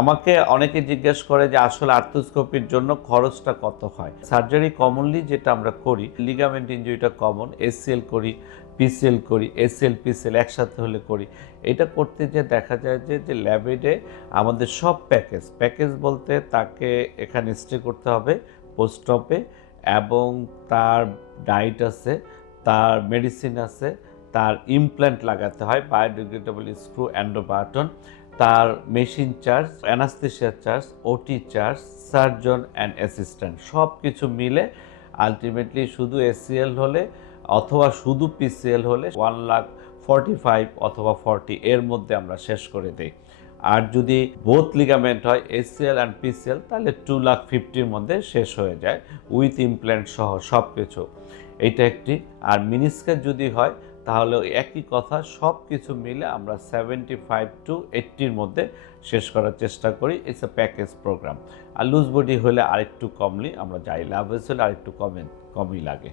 আমাকে অনেকে জিজ্ঞেস করে যে আসলে আর্থ্রোস্কোপির জন্য খরচটা কত হয়। সার্জারি কমনলি যেটা আমরা করি, লিগামেন্ট ইনজুরিটা কমন, এসিএল করি, পিসিএল করি, এসিএল পিসিএল একসাথে হলে করি। এটা করতে যেয়ে দেখা যায় যে ল্যাবেডে আমাদের সব প্যাকেজ বলতে তাকে এখানে স্টে করতে হবে পোস্ট অপে, এবং তার ডায়েট আছে, তার মেডিসিন আছে, তার ইমপ্ল্যান্ট লাগাতে হয়, বায়োডিগ্রেডেবল স্ক্রু, অ্যান্ডোবায়োটন, তার মেশিন চার্জ, অ্যানাস্থেশিয়া চার্জ, ওটি চার্জ, সার্জন অ্যান্ড অ্যাসিস্ট্যান্ট সব কিছু মিলে আলটিমেটলি শুধু এসিএল হলে অথবা শুধু পিসিএল হলে 1,45,000 অথবা 40 এর মধ্যে আমরা শেষ করে দিই। আর যদি বোথ লিগামেন্ট হয় এসিএল অ্যান্ড পিসিএল তাহলে 2,50,000 মধ্যে শেষ হয়ে যায় উইথ ইমপ্ল্যান্ট সহ সব কিছু। এইটা একটি। আর মিনিস্কাস যদি হয় তাহলে একই কথা, সব কিছু মিলে আমরা 75 to 80 মধ্যে শেষ করার চেষ্টা করি। It's a package programme. আর লুজ বডি হলে আরেকটু কমলি আমরা যাই, লাভ হলে আরেকটু কমই লাগে।